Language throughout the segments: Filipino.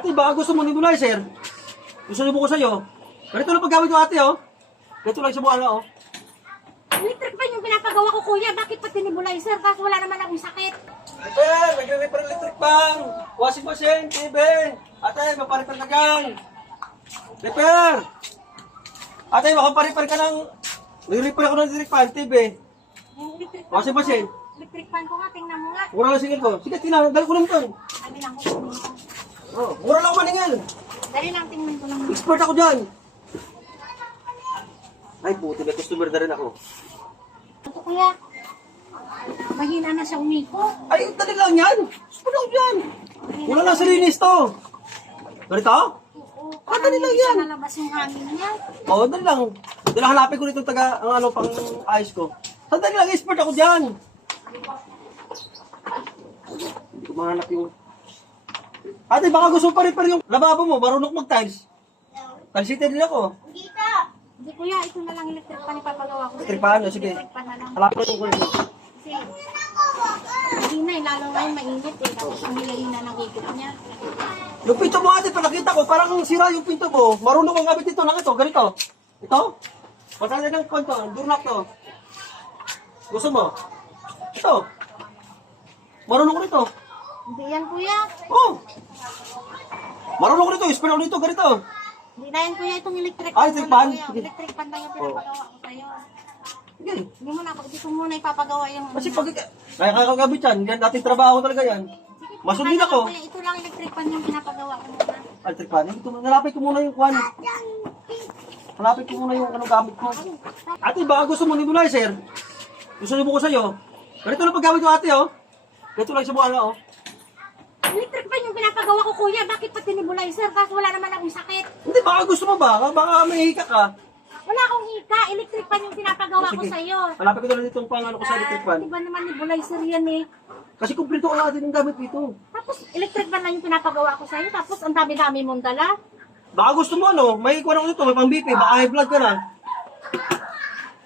Ate, baka gusto mo nebulizer? Gusto niyo ko sa'yo? Ganito lang paggamit ko ate, oh. Ganito lang sa buwan, oh. Electric fan yung pinapagawa ko, kuya. Bakit pati nebulizer? Kasi wala naman akong sakit. Ate, nagre-repair electric fan. Washing machine, TV. Ate, maparipar ka dyan. Repair. Ate, makaparipar ka ng... Nag-repair ako ng electric fan, TV. Yung electric fan Washing machine. Electric fan ko nga, tingnan mo nga. Mura lang singil ko. Sige, tingnan. Dali ko naman ito. Dali lang ko tingnan ko. Oh, mura lang ako maningil. Dali lang tingnan ko lang. Expert ako dyan. Ay, buti may customer na rin ako. Ito, kuya. Mahina na siya umiko. Ay, dali lang yan. Expert ako dyan. Wala lang sa linis to. Ganito? Oo. Dali lang yan. Parang nalabas yung hangin niya. Oo, dali lang. Dali lang, hanapin ko nito taga, ang ano, pang ayos ko. Sandali lang, expert ako dyan. Hindi ko mahanap yung... Ate, baka gusto pa repair yung lababo mo, marunong mag-tiles. Talsitin din ako. Hindi, kuya. Ito na lang electric fan ipapagawa ko. Electric fan, sige. Electric fan na lang. Hanapin ko yung kulit. Kasi, mahina eh. Lalo ngayon mainit eh. Tapos ang hihina ng higit niya. Yung pinto mo ate, pag nakita ko, parang sira yung pinto mo. Marunong kang gabit ito lang ito, ganito. Ito? Patali ng konto, durlock to. Gusto mo? Ito. Marunong ko nito. Hindi yan, kuya. Oh. Marunong ko nito, spin ako nito, ganito. Hindi na yan, kuya. Itong electric Ah, electric fan? kuya. Sige. Electric fan lang yung pinapagawa ko sa'yo. Sige. Hindi mo na, hindi ko muna ipapagawa yung... Kasi pag kaya kakagabit yan, yan dating trabaho talaga yan. Masundin Kaya ako. kuya, ito lang electric fan yung pinapagawa ko muna. Electric fan. Ito, nalapit ko muna yung kwan. Nalapit ko muna yung anong gamit ko. Ate, baka gusto mo nebulizer? Gusto niyo ko sa'yo? Ganito lang paggamit ko ate, oh. Ganito lang sa buwan, oh. Electric fan yung pinapagawa ko, kuya. Bakit pati nebulizer? Kasi wala naman akong sakit. Hindi, baka gusto mo ba? Baka may hika ka. Wala akong hika. Electric fan yung pinapagawa ko sa'yo. Malapit ko na rin itong pang ano ko sa electric fan. Di ba naman nebulizer yan eh. Kasi kumplito ko natin yung gamit dito. Tapos electric fan lang yung pinapagawa ko sa'yo. Tapos ang dami-dami mong dala. Baka gusto mo ano, may kuwan ako dito, may pang BP, baka high blood ka na.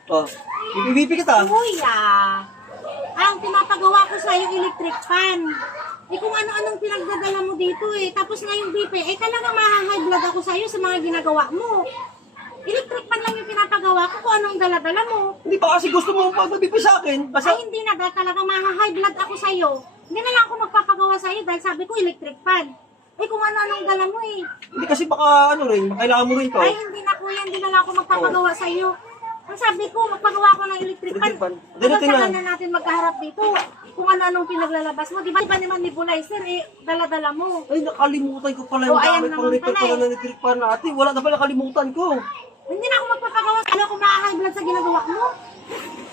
Oh, BP kita. Kuya, ang pinapagawa ko sa'yo electric fan. Eh kung ano-anong pinagdadala mo dito eh. Tapos na yung BP, eh talaga maha-high blood ako sa'yo sa mga ginagawa mo. Electric fan lang yung pinapagawa ko kung anong dala-dala mo. Hindi ba kasi gusto mo pag-BP sa akin? Basta, Ay hindi na, dahil talagang maha-high blood ako sa'yo. Hindi na lang ako magpapagawa sa'yo dahil sabi ko electric fan. Eh kung ano-anong dala mo eh. hindi kasi baka ano rin, kailangan mo rin to. Ay hindi na kuya, hindi na lang ako magpapagawa sa'yo. Ang sabi ko, magpagawa ako ng electric fan. Electric fan. Tagal Dito na. na natin magkaharap dito. Kung ano-anong pinaglalabas mo. Di ba naman nebulizer eh, dala-dala mo. Ay, nakalimutan ko pala yung Oh, ayan gamit pang naman repair pala pala eh. ng electric fan natin. Wala na pala, nakalimutan ko. Hindi na ako magpapagawa. Ano kung ma-high blood sa ginagawa mo?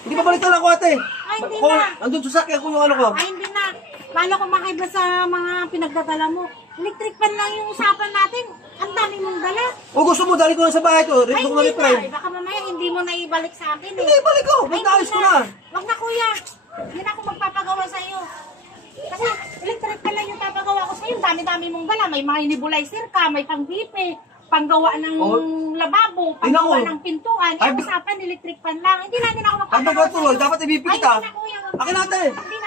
Hindi pa balitan ako ate. Ay, hindi Kung na. andun sa sakya ko yung ano ko. Ay hindi na. Paano kung ma-high blood sa mga pinagdadala mo? Electric fan lang yung usapan natin. Ang dami mong dala. O gusto mo, dali ko na sa bahay ko. Ay Rin ko na hindi repair. na. Baka mamaya hindi mo na ibalik sa akin eh. Hindi, balik ko. Ay, Nagtaayos hindi ko na. Wag na kuya. Hindi na ako magpapagawa sa iyo. Kasi electric fan lang yung papagawa ko sa iyo. Dami-dami mong dala. May mga nebulizer ka, may pang-BP, panggawa ng Oh. lababo, Ay, naku. panggawa ng pintuan. Ay, Yung usapan, electric fan lang. Hindi na ako Ang magpapagawa bago dapat ibibig Ay, kita. hindi na kuya. Akin natin. Hindi